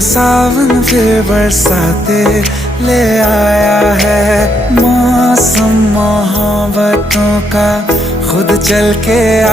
सावन फिर बरसाते ले आया है। मौसम मोहब्बतों का खुद चल के